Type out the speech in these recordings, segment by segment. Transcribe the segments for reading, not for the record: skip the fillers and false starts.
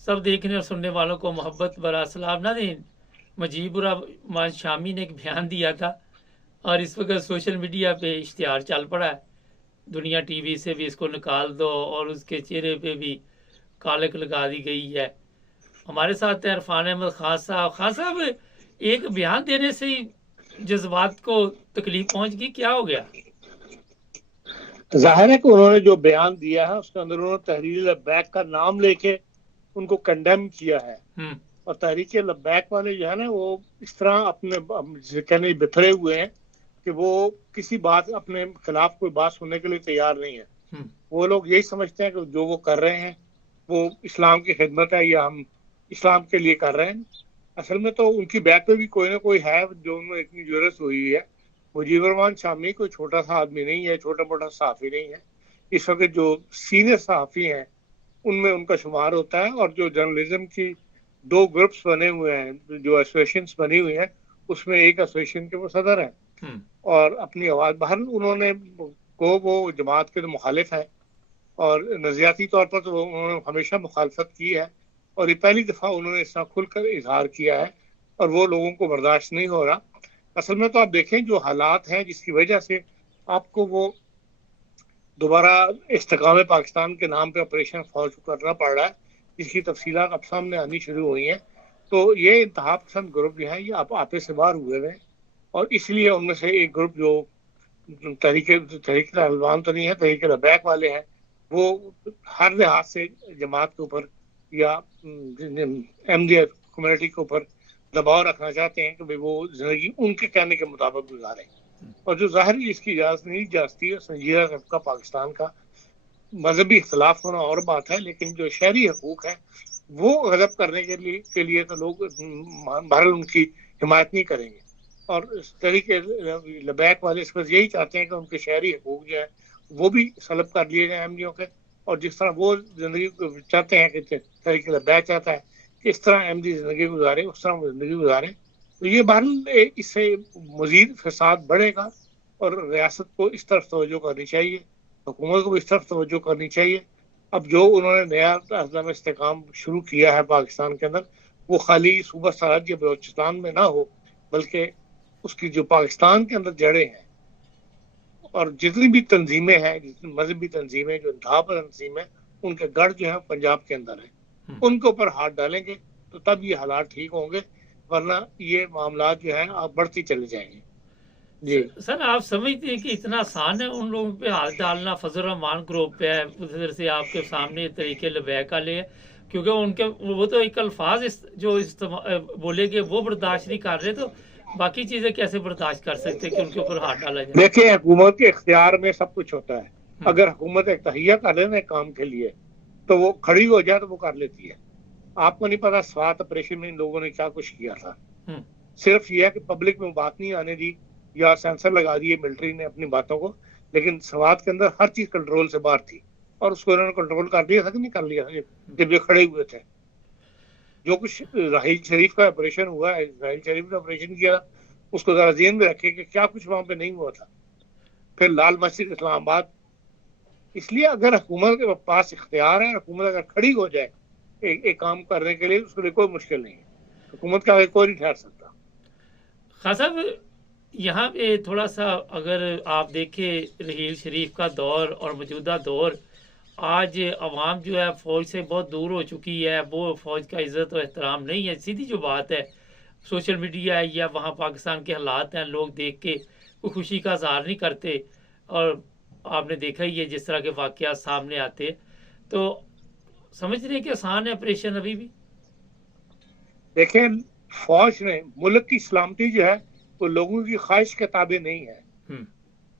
सब देखने और सुनने वालों को मोहब्बत बरा सलाम। नाज़रीन, मुजीबुर रहमान शामी ने एक बयान दिया था और इस वक्त सोशल मीडिया पे इश्तिहार चल पड़ा है, दुनिया टीवी से भी इसको निकाल दो, और उसके चेहरे पे भी कालक लगा दी गई है। हमारे साथ है इरफान अहमद खान साहब। खान साहब, एक बयान देने से ही जज्बात को तकलीफ पहुंच गई, क्या हो गया? जाहिर है कि उन्होंने जो बयान दिया है उसके अंदर उन्होंने तहरीर लब्बैक का नाम लेके उनको कंडेम किया है। और तहरीक लब्बैक वाले जो है ना, वो इस तरह अपने कहने बिखरे हुए हैं कि वो किसी बात अपने खिलाफ कोई बात सुनने के लिए तैयार नहीं है। वो लोग यही समझते हैं कि जो वो कर रहे हैं वो इस्लाम की खिदमत है या हम इस्लाम के लिए कर रहे हैं। असल में तो उनकी बैक पे भी कोई ना कोई है जो उन्हें इतनी जरूरत हुई है। मुजीबुर रहमान शामी कोई छोटा सा आदमी नहीं है, छोटा मोटा सहाफ़ी नहीं है। इस वक्त जो सीनियर सहाफ़ी हैं उनमें उनका शुमार होता है। और जो जर्नलिज्म की दो ग्रुप्स बने हुए हैं, जो एसोसिएशन बनी हुई है, उसमें एक एसोसिएशन के वो सदर हैं और अपनी आवाज़ बाहर उन्होंने को वो जमात के मुखालिफ है और नज़रियाती तौर पर तो उन्होंने हमेशा मुखालफत की है। और ये पहली दफ़ा उन्होंने इस तरह खुलकर इजहार किया है और वो लोगों को बर्दाश्त नहीं हो रहा। असल में तो आप देखें जो हालात हैं जिसकी वजह से आपको वो दोबारा इस्तेकाम पाकिस्तान के नाम पे ऑपरेशन फौज करना पड़ रहा है, जिसकी तफसीलात अब सामने आनी शुरू हुई हैं। तो ये इंतहा पसंद ग्रुप जो है ये आपे से बाहर हुए हैं और इसलिए उनमें से एक ग्रुप जो तहरीक अल्वान तो नहीं है, तहरीक लब्बैक वाले हैं, वो हर लिहाज से जमात के ऊपर या अहमदियत कम्युनिटी के ऊपर दबाव रखना चाहते हैं कि भाई वो जिंदगी उनके कहने के मुताबिक गुजारें। और जो जाहिर इसकी इजाजत नहीं जाती है, संजीदा तबका पाकिस्तान का मजहबी इख्तलाफ होना और बात है, लेकिन जो शहरी हकूक है वो गजब करने के लिए तो लोग बहरहाल उनकी हिमायत नहीं करेंगे। और इस तरीके लब्बैक वाले इस पर यही चाहते हैं कि उनके शहरी हकूक जो है वो भी सलब कर लिए जाए अहमदियों के। और जिस तरह वो जिंदगी चाहते हैं कि तहरीक लब्बैक चाहता है कि इस तरह अहमदी जिंदगी गुजारे, उस तरह वो जिंदगी गुजारे। तो ये बहरहाल इससे मजीद फसाद बढ़ेगा और रियासत को इस तरफ तवज्जो करनी चाहिए, हुकूमत को भी इस तरफ तवज्जो करनी चाहिए। अब जो उन्होंने नया अज़म इस्तेकाम शुरू किया है पाकिस्तान के अंदर, वो खाली सूबा सरहद या बलोचिस्तान में ना हो, बल्कि उसकी जो पाकिस्तान के अंदर जड़ें हैं और जितनी भी तंजीमें हैं, जितनी मजहबी तंजीमें जो इंतहा पर तंजीमें, उनके गढ़ जो है पंजाब के अंदर है, उनके ऊपर हाथ डालेंगे तो तब ये हालात ठीक होंगे, वरना ये मामला जो है आप बढ़ती चले जाएंगे। जी सर, आप समझते हैं कि इतना आसान है उन लोगों पे हाथ डालना? फजल रहमान ग्रुप पे है, उधर से आपके सामने तरीके लब्बैक वाले है, क्योंकि उनके वो तो एक अल्फाज जो बोलेंगे वो बर्दाश्त नहीं कर रहे, तो बाकी चीजें कैसे बर्दाश्त कर सकते हैं कि उनके ऊपर हाथ डाला जाए? देखिए, हुकूमत के इख्तियार में सब कुछ होता है। अगर हुकूमत एक तहिया कर लेना काम के लिए तो वो खड़ी हो जाए तो वो कर लेती है। आपको नहीं पता स्वात ऑपरेशन में इन लोगों ने क्या कुछ किया था। सिर्फ ये है कि पब्लिक में बात नहीं आने दी या सेंसर लगा दिए मिलिट्री ने अपनी बातों को, लेकिन स्वात के अंदर हर चीज कंट्रोल से बाहर थी और उसको इन्होंने कंट्रोल कर दिया था कि नहीं कर लिया था जब ये खड़े हुए थे। जो कुछ राहील शरीफ का ऑपरेशन हुआ है, राहील शरीफ ने ऑपरेशन किया, उसको जरा ज़हन में रखे कि क्या कुछ वहां पे नहीं हुआ था। फिर लाल मस्जिद इस्लामाबाद। इसलिए अगर हुकूमत के पास इख्तियार है, हुकूमत अगर खड़ी हो जाए एक काम करने के लिए, उसके लिए कोई मुश्किल नहीं है, हुकूमत का कोई नहीं ठहर सकता। खान साहब, यहाँ पे थोड़ा सा अगर आप देखें राहील शरीफ का दौर और मौजूदा दौर, आज अवाम जो है फ़ौज से बहुत दूर हो चुकी है, वो फ़ौज का इज़्ज़त और एहतराम नहीं है। सीधी जो बात है, सोशल मीडिया है या वहाँ पाकिस्तान के हालात हैं, लोग देख के वो खुशी का इज़हार नहीं करते, और आपने देखा ही है जिस तरह के वाक़यात सामने आते। तो समझ रहे हैं कि आसान है ऑपरेशन अभी भी? देखें, फौज ने मुल्क की सलामती जो है वो लोगों की ख्वाहिश के ताबे नहीं है।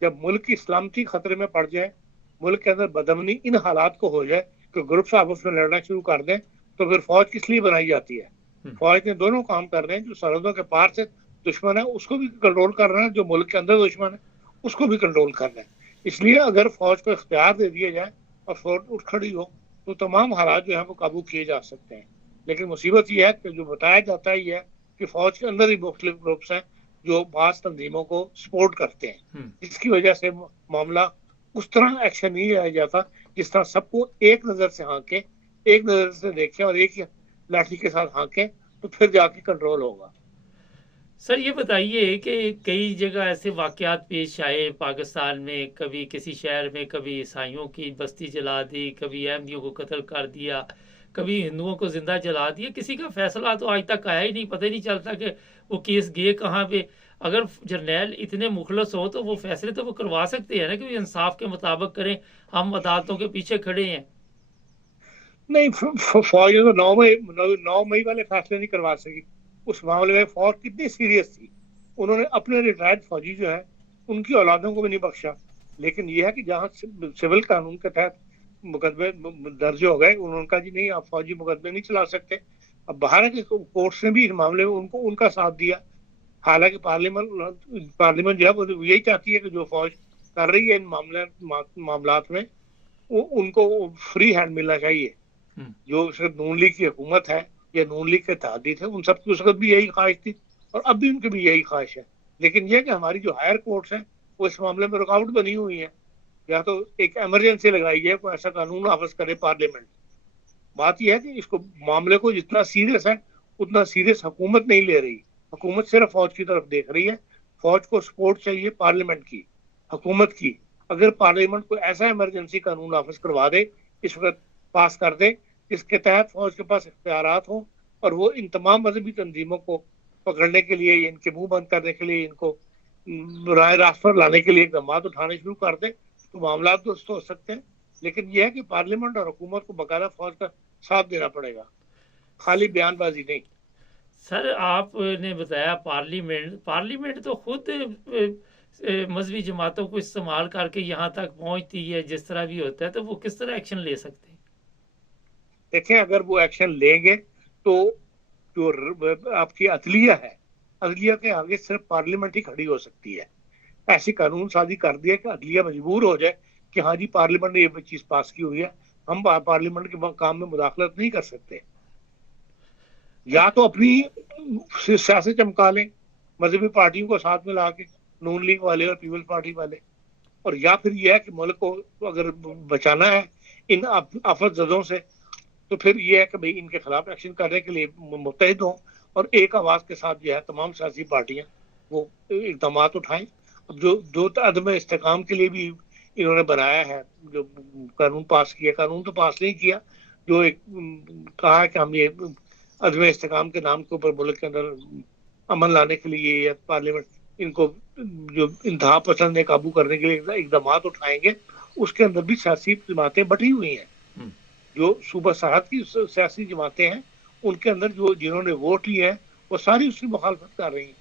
जब मुल्क की सलामती खतरे में पड़ जाए, मुल्क के अंदर बदअमनी इन हालात को हो जाए कि ग्रुप्स आपस में लड़ना शुरू कर दें, तो फिर फौज किस लिए बनाई जाती है? फौज ने दोनों काम कर रहे हैं, जो सरहदों के पार से दुश्मन है उसको भी कंट्रोल कर रहे हैं, जो मुल्क के अंदर दुश्मन है उसको भी कंट्रोल कर रहे हैं। इसलिए अगर फौज को इख्तियार दे दिया जाए और फौज उठ खड़ी हो तो तमाम हालात जो है वो काबू किए जा सकते हैं। लेकिन मुसीबत यह है कि जो बताया जाता है यह कि फौज के अंदर ही मुख्तलिफ ग्रुप्स हैं जो बास तंजीमों को सपोर्ट करते हैं, जिसकी वजह से मामला उस तरह एक्शन नहीं लिया जाता जिस तरह सबको एक नजर से आके ایک نظر سے دیکھیں اور ایک لاٹھی کے ساتھ ہانکیں تو پھر جا کے کنٹرول ہوگا۔ سر یہ بتائیے کہ کئی جگہ ایسے واقعات پیش آئے پاکستان میں، کبھی کسی شہر میں کبھی عیسائیوں کی بستی جلا دی، کبھی احمدیوں کو قتل کر دیا، کبھی ہندوؤں کو زندہ جلا دیا، کسی کا فیصلہ تو آج تک آیا ہی نہیں، پتہ ہی نہیں چلتا کہ وہ کیس گئے کہاں پہ۔ اگر جرنیل اتنے مخلص ہو تو وہ فیصلے تو وہ کروا سکتے ہیں نا کہ انصاف کے مطابق کریں، ہم عدالتوں کے پیچھے کھڑے ہیں۔ نہیں، فوج تو 9 مئی والے فیصلے نہیں کروا سکی۔ اس معاملے میں فوج کتنی سیریس تھی، انہوں نے اپنے ریٹائرڈ فوجی جو ہے ان کی اولادوں کو بھی نہیں بخشا۔ لیکن یہ ہے کہ جہاں سول قانون کے تحت مقدمے درج ہو گئے، انہوں نے کہا جی نہیں، آپ فوجی مقدمے نہیں چلا سکتے۔ اب باہر کے کورٹس نے بھی اس معاملے میں ان کا ساتھ دیا، حالانکہ پارلیمنٹ جو ہے وہ یہی چاہتی ہے کہ جو فوج کر رہی ہے ان معاملات میں ان کو فری ہینڈ ملنا چاہیے۔ جو نون لیگ کی حکومت ہے یا نون لیگ کے اتحادی تھے، ان سب کی اس وقت بھی یہی خواہش تھی اور اب بھی ان کی بھی یہی خواہش ہے۔ لیکن یہ کہ ہماری جو ہائر کورٹس ہیں وہ اس معاملے میں رکاوٹ بنی ہوئی ہیں، یا تو ایک ایمرجنسی لگائی جائے، کوئی ایسا قانون نافذ کرے پارلیمنٹ۔ بات یہ ہے کہ اس کو معاملے کو جتنا سیریس ہے اتنا سیریس حکومت نہیں لے رہی، حکومت صرف فوج کی طرف دیکھ رہی ہے۔ فوج کو سپورٹ چاہیے پارلیمنٹ کی، حکومت کی۔ اگر پارلیمنٹ کو ایسا ایمرجنسی قانون نافذ کروا دے، اس وقت پاس کر دے، اس کے تحت فوج کے پاس اختیارات ہوں اور وہ ان تمام مذہبی تنظیموں کو پکڑنے کے لیے، ان کے منہ بند کرنے کے لیے، ان کو رائے راست پر لانے کے لیے اقدامات اٹھانے شروع کر دے، تو معاملات درست ہو سکتے ہیں۔ لیکن یہ ہے کہ پارلیمنٹ اور حکومت کو باقاعدہ فوج کا ساتھ دینا پڑے گا، خالی بیان بازی نہیں۔ سر آپ نے بتایا پارلیمنٹ تو خود مذہبی جماعتوں کو استعمال کر کے یہاں تک پہنچتی ہے، جس طرح بھی ہوتا ہے، تو وہ کس طرح ایکشن لے سکتے ہیں؟ دیکھیں، اگر وہ ایکشن لیں گے تو جو آپ کی عدلیہ ہے، عدلیہ کے آگے صرف پارلیمنٹ ہی کھڑی ہو سکتی ہے۔ ایسی قانون سازی کر دیا کہ عدلیہ مجبور ہو جائے کہ ہاں جی پارلیمنٹ نے یہ چیز پاس کی ہوئی ہے، ہم پارلیمنٹ کے کام میں مداخلت نہیں کر سکتے۔ یا تو اپنی سیاست چمکا لیں مذہبی پارٹیوں کو ساتھ میں لا کے، نون لیگ والے اور پیپلز پارٹی والے، اور یا پھر یہ ہے کہ ملک کو اگر بچانا ہے ان آفت زدوں سے تو پھر یہ ہے کہ بھئی ان کے خلاف ایکشن کرنے کے لیے متحد ہوں اور ایک آواز کے ساتھ جو ہے تمام سیاسی پارٹیاں وہ اقدامات اٹھائیں۔ اب جو عدم استحکام کے لیے بھی انہوں نے بنایا ہے، جو قانون پاس کیا، قانون تو پاس نہیں کیا، جو ایک کہا ہے کہ ہم یہ عدم استحکام کے نام کے اوپر ملک کے اندر امن لانے کے لیے یا پارلیمنٹ ان کو جو انتہا پسند نے قابو کرنے کے لیے اقدامات اٹھائیں گے، اس کے اندر بھی سیاسی جماعتیں بٹی ہوئی ہیں۔ جو صوبہ سرحد کی سیاسی جماعتیں ہیں ان کے اندر جنہوں نے ووٹ لیے ہیں وہ ساری اس کی مخالفت کر رہی ہیں۔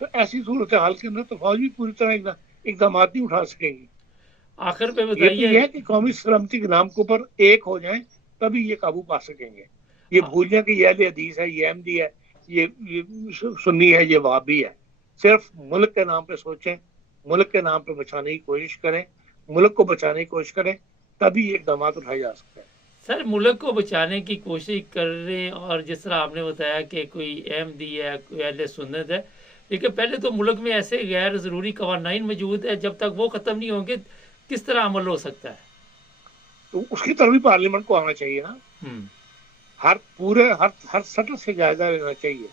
تو ایسی صورتحال کے اندر تو فوج بھی پوری طرح اقدامات نہیں اٹھا سکے گی۔ آخر پہ یہ ہے کہ قومی سلامتی کے نام کے اوپر ایک ہو جائیں تبھی یہ قابو پا سکیں گے۔ یہ بھول جائیں کہ یہ اہل حدیث ہے، یہ احمدی ہے، یہ سنی ہے، یہ وہابی ہے۔ صرف ملک کے نام پہ سوچیں، ملک کے نام پہ بچانے کی کوشش کریں، ملک کو بچانے کی کوشش کریں، تبھی یہ اقدامات اٹھائے جا سکتے ہیں۔ سر ملک کو بچانے کی کوشش کر رہے ہیں، اور جس طرح آپ نے بتایا کہ کوئی احمدی ہے، کوئی اہل سنت ہے، لیکن پہلے تو ملک میں ایسے غیر ضروری قوانین موجود ہے، جب تک وہ ختم نہیں ہوں گے کس طرح عمل ہو سکتا ہے؟ تو اس کی طرف بھی پارلیمنٹ کو آنا چاہیے نا، ہر سطح سے جائزہ لینا چاہیے۔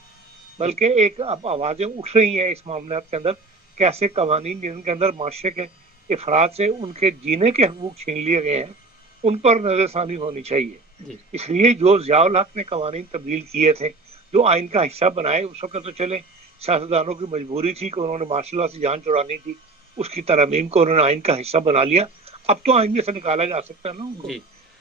بلکہ ایک اب آوازیں اٹھ رہی ہیں اس معاملات کے اندر، کیسے قوانین جن کے اندر معاشرے کے افراد سے ان کے جینے کے حقوق چھین لیے گئے ہیں ان پر نظر ثانی ہونی چاہیے۔ اس لیے جو ضیاء الحق نے قوانین تبدیل کیے تھے، جو آئین کا حصہ بنائے، اس وقت تو چلے سیاستدانوں کی مجبوری تھی کہ انہوں نے ماشاء اللہ سے جان چھڑانی تھی، اس کی ترامیم کو انہوں نے آئین کا حصہ بنا لیا، اب تو آئین میں سے نکالا جا سکتا ہے نا ان کو۔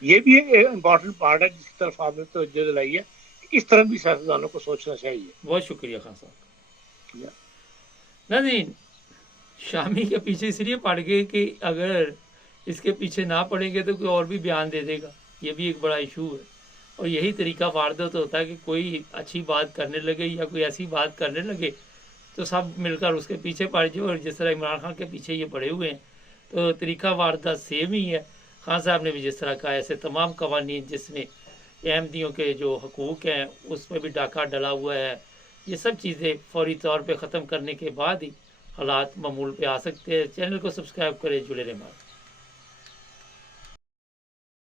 یہ بھی ایک امپورٹنٹ پارٹ ہے جس کی طرف آپ نے توجہ دلائی ہے کہ اس طرح بھی سیاستدانوں کو سوچنا چاہیے۔ بہت شکریہ خان صاحب۔ ناظرین، شامی کے پیچھے اس لیے پڑ گئے کہ اگر اس کے پیچھے نہ پڑیں گے تو کوئی اور بھی بیان دے دے گا، یہ بھی ایک بڑا ایشو ہے، اور یہی طریقہ واردات ہوتا ہے کہ کوئی اچھی بات کرنے لگے یا کوئی ایسی بات کرنے لگے تو سب مل کر اس کے پیچھے پڑ جائے، اور جس طرح عمران خان کے پیچھے یہ پڑے ہوئے ہیں، تو طریقہ واردات سیم ہی ہے۔ خان صاحب نے بھی جس طرح کہا، ایسے تمام قوانین جس میں احمدیوں کے جو حقوق ہیں اس میں بھی ڈاکہ ڈلا ہوا ہے، یہ سب چیزیں فوری طور پہ ختم کرنے کے بعد ہی حالات معمول پہ آ سکتے ہیں۔ چینل کو سبسکرائب کریں، جڑے رہیں۔